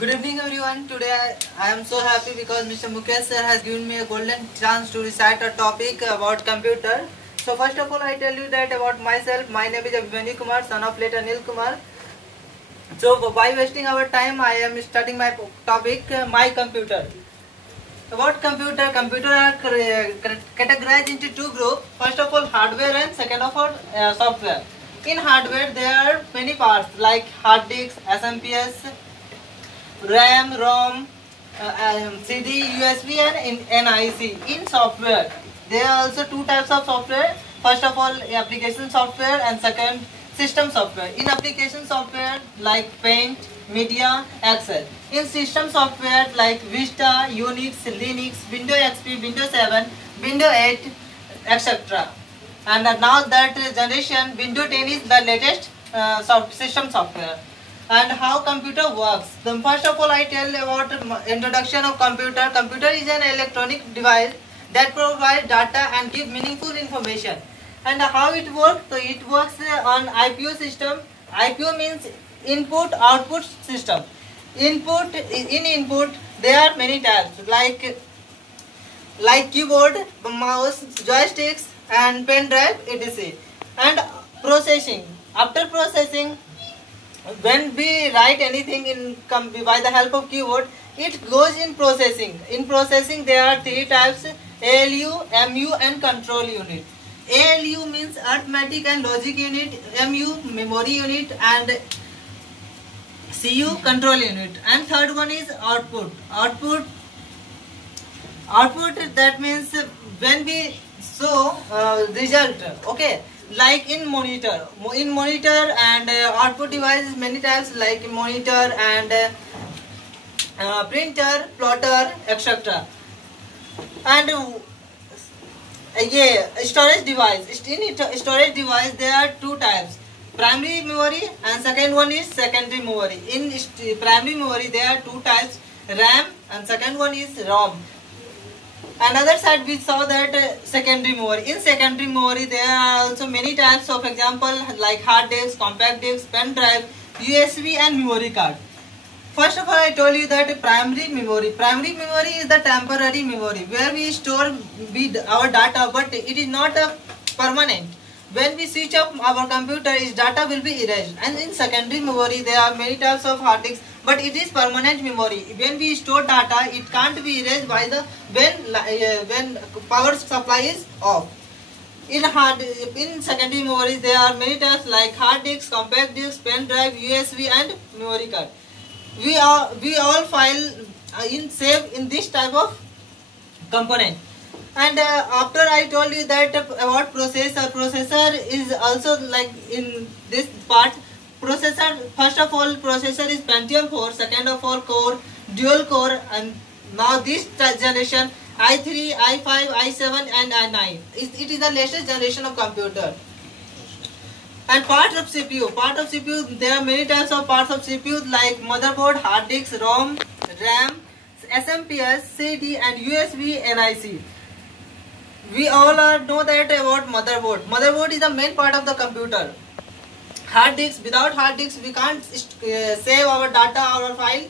Good evening everyone. Today I am so happy because Mr. Mukesh sir has given me a golden chance to recite a topic about computer. So first of all I tell you that about myself. My name is Abhimanyu Kumar, son of late Anil Kumar. So by wasting our time I am starting my topic, my computer. About computer are categorized into two groups. First of all hardware and second of all software. In hardware there are many parts like hard disk, SMPS, RAM, ROM, CD, USB and NIC. In software, there are also two types of software. First of all, application software and second, system software. In application software like Paint, Media, Excel. In system software like Vista, Unix, Linux, Windows XP, Windows 7, Windows 8, etc. And now that generation, Windows 10 is the latest system software. And how computer works. Then first of all I tell about introduction of computer. Computer is an electronic device that provides data and give meaningful information. And how it works? So it works on IPO system. IPO means input output system. In input there are many types like keyboard, mouse, joysticks and pen drive etc. And processing. After processing, when we write anything by the help of keyboard, it goes in processing. In processing there are three types: ALU, MU and control unit. ALU means arithmetic and logic unit, MU memory unit and CU control unit. And third one is output. Output that means when we show result, okay, like in monitor and output devices many types like monitor and printer, plotter, etc. And storage device. In storage device there are two types: primary memory and second one is secondary memory. In primary memory there are two types: RAM and second one is ROM. Another side we saw that secondary memory. In secondary memory there are also many types of example like hard disk, compact disk, pen drive, USB and memory card. First of all I told you that primary memory is the temporary memory where we store our data, but it is not a permanent. When we switch off our computer, its data will be erased. And in secondary memory there are many types of hard disks, but it is permanent memory. When we store data, it can't be erased by the when power supply is off. In secondary memory there are many types like hard disk, compact disk, pen drive, USB and memory card. We all file save in this type of component. And after I told you that about processor is also like in this part. Processor, first of all processor is Pentium 4, second of all core, dual core, and now this generation i3, i5, i7 and i9. It is the latest generation of computer. And parts of CPU, there are many types of parts of CPU like motherboard, hard disk, ROM, RAM, SMPS, CD and USB, NIC. We all know that about motherboard. Motherboard is the main part of the computer. Hard disk, without hard disk we can't save our data, our file.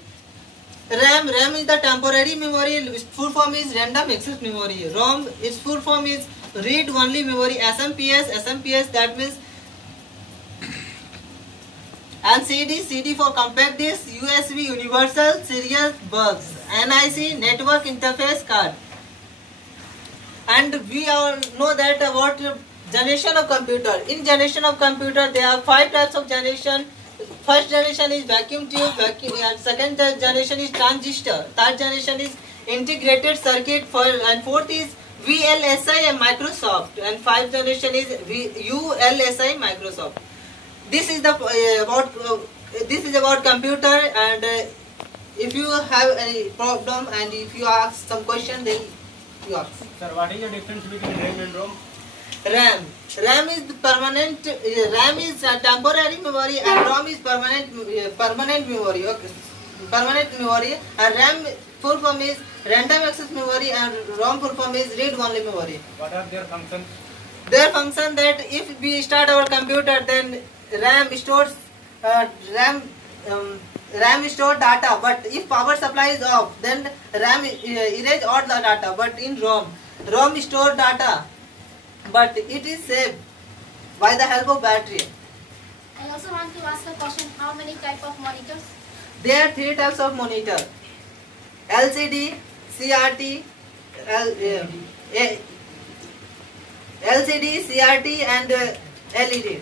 RAM is the temporary memory. Its full form is random access memory. ROM, its full form is read only memory. SMPS that means, and CD for compact disk, USB universal serial bus, NIC network interface card. And we all know that about generation of computer. In generation of computer there are 5 types of generation. First generation is vacuum tube, and second generation is transistor, third generation is integrated circuit, and fourth is VLSI and Microsoft, and fifth generation is ULSI Microsoft. This is about computer. And if you have any problem and if you ask some question, then you ask. Sir, what is the difference between RAM and ROM? RAM is permanent. RAM is temporary memory and ROM is permanent memory. Okay, permanent memory. And RAM full form is random access memory and ROM full form is read only memory. What are their functions? Their function that if we start our computer, then RAM stores RAM store data, but if power supply is off, then RAM erase all the data. But in ROM store data, but it is saved by the help of battery. I also want to ask a question. How many type of monitors? There are three types of monitor: LCD, CRT, LCD, CRT, and LED.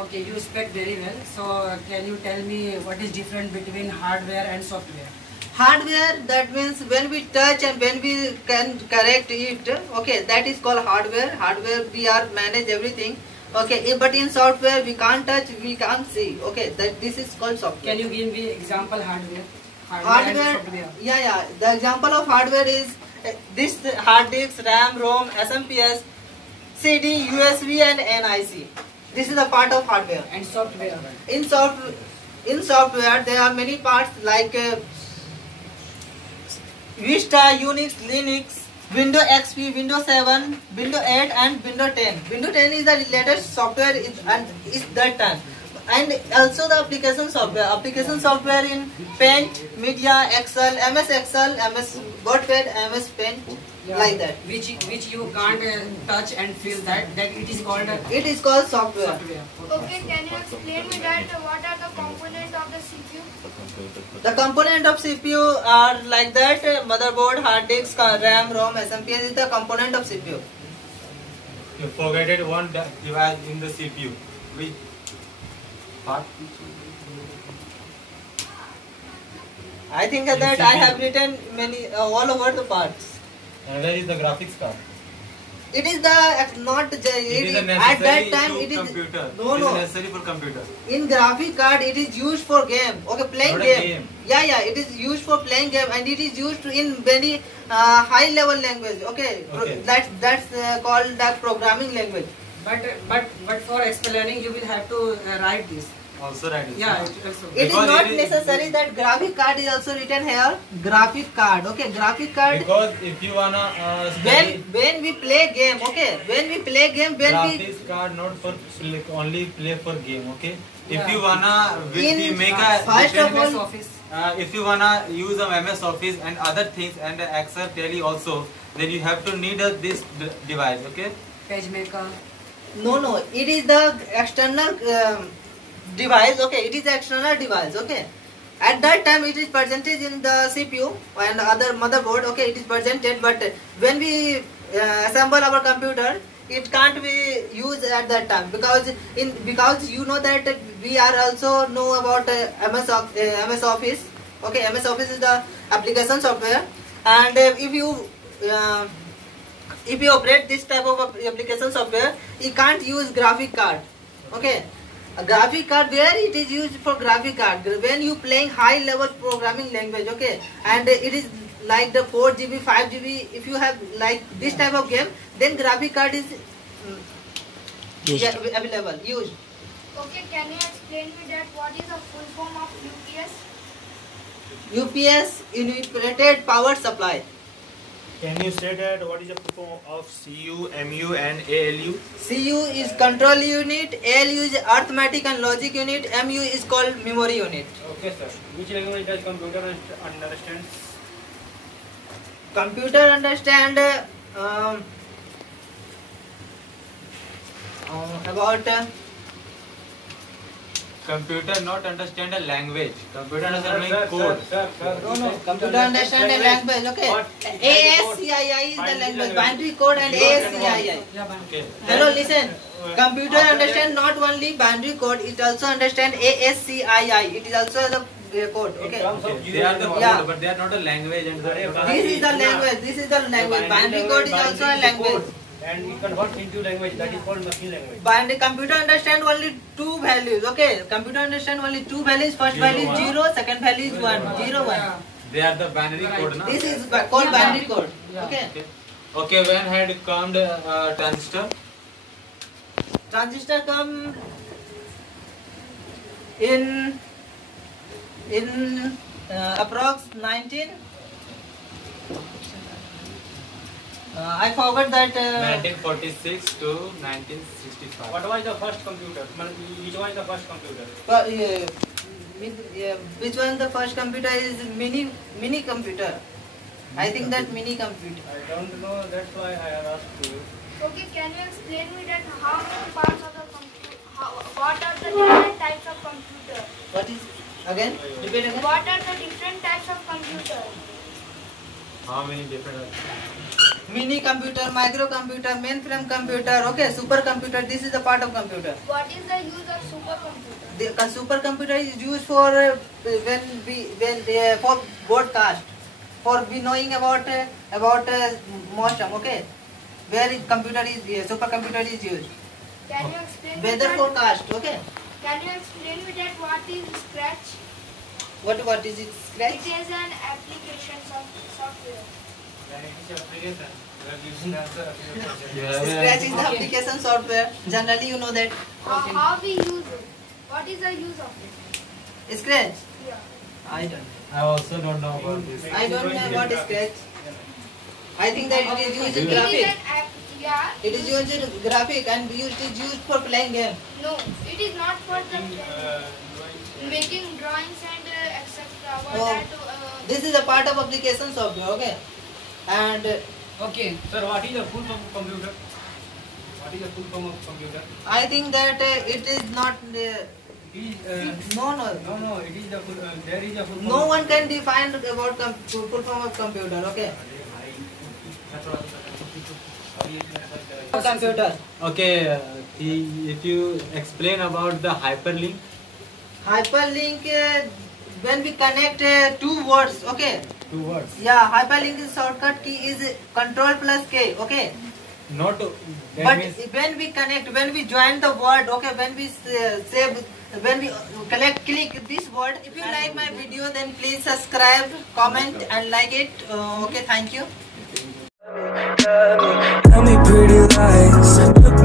Okay, you speak very well. So can you tell me what is different between hardware and software? Hardware, that means when we touch and when we can correct it, okay, that is called hardware. Hardware we are manage everything, okay, but in software we can't touch, we can't see, okay, that this is called software. Can you give me example hardware? Hardware, and software. yeah. The example of hardware is this hard disk, RAM, ROM, SMPS, CD, USB, and NIC. This is a part of hardware. And software. In software, there are many parts like Vista, Unix, Linux, Windows XP, Windows 7, Windows 8, and Windows 10. Windows 10 is the latest software and is that time. And also the application software. Application software in Paint, Media, Excel, MS Excel, MS WordPad, MS Paint, like that. Which you can't touch and feel that it is called It is called software. software. Okay, can you explain me that what are the components of the CPU? The component of CPU are like that: motherboard, hard disk, RAM, ROM, SMPS is the component of CPU. You forgot one device in the CPU. Which part? I think that I have written many all over the parts. And where is the graphics card? It is the not It is at necessary that time to it is computer. no It no is necessary for computer. in graphic card it is used for game, okay, playing Not a game. game. Yeah, it is used for playing game and it is used in very high level language, okay. Okay. That's called the programming language. But for explaining you will have to write this. Also write it. Yeah, it also. It is Because not it is- necessary that graphic card is also written here. Graphic card, okay, graphic card. Because if you wanna study When we play game, okay, when we play game, when we graphics card not for only play for game, okay. If Yeah. you wanna In make first of MS all, Office. if you wanna use a MS Office and other things and Excel, Tally also, then you have to need this device, okay. PageMaker. no, it is the external device, okay, it is the external device, okay. At that time it is presented in the CPU and other motherboard, okay, it is presented, but when we assemble our computer, it can't be used at that time because you know that we are also know about MS Office, okay. MS Office is the application software, and if you operate this type of application software, you can't use graphic card, okay. A graphic card, where it is used for graphic card when you playing high level programming language, okay, and it is like the 4 GB 5 GB. If you have like this type of game, then graphic card is available, used. Okay, can you explain me that what is the full form of UPS? UPS, integrated power supply. Can you say that what is the full form of CU, MU and ALU? CU is control unit, ALU is arithmetic and logic unit, MU is called memory unit. Okay, sir. Which language does computer understand? Computer understand about Computer not understand a language. Computer understand only code. no, computer understand a language, okay. What? ASCII is the language, binary code and ASCII. Yeah, man. Okay. Hello, listen. Computer understand not only binary code, it also understand ASCII. It is also the code, okay. Okay. They are the code, Yeah. but they are not a language. And This is the language. This is the language. Binary code is also a language. And we convert into language that is called machine language. Binary computer understand only two values, okay. Computer understand only two values. First value is 0, second value is 1. 0, 1. they are the binary code, na? This is called binary code, okay. Okay. Okay, when had come the transistor? Transistor come in approx 19. I forgot that. 1946 to 1965. What was the first computer? Which was the first computer? Which one the first computer is mini computer? I think that mini computer. I don't know. That's why I have asked you. Okay, can you explain me that how many parts of the computer? What are the different types of computer? What is again? Repeat again. What are the different types of computer? How many different? Mini computer, microcomputer, mainframe computer. Okay, supercomputer. This is the part of computer. What is the use of supercomputer? The supercomputer is used for for broadcast, for we knowing about motion. Okay, where computer is supercomputer is used. Can you explain me Weather that? forecast. Okay. Can you explain me that what is Scratch? What is it? Scratch. It is an application software. Scratch is the application software. Generally, you know that. How we use it? What is the use of it? Scratch. Yeah. I don't. I also don't know about this. I don't know what is Scratch. I think that it is used in It is graphic. an app. Yeah. It is used in graphic and it is used for playing game. No, it is not for the making drawings and etc. What Oh. that, This is a part of application software. Okay. And Okay. Sir, what is the full form of computer? What is the full form of computer? I think that it is not. No. No, it is the full. There is a full. No one can define about full form of computer. Okay. Computer. Okay, if you explain about the hyperlink. Hyperlink. When we connect two words. Okay. 2 words. Yeah. Hyperlink is shortcut key is Control plus K. Okay. Not. That But means when we connect, when we join the word, okay, when we save, when we click this word. If you like my video, then please subscribe, comment, and like it. Okay, thank you. Tell me pretty lies.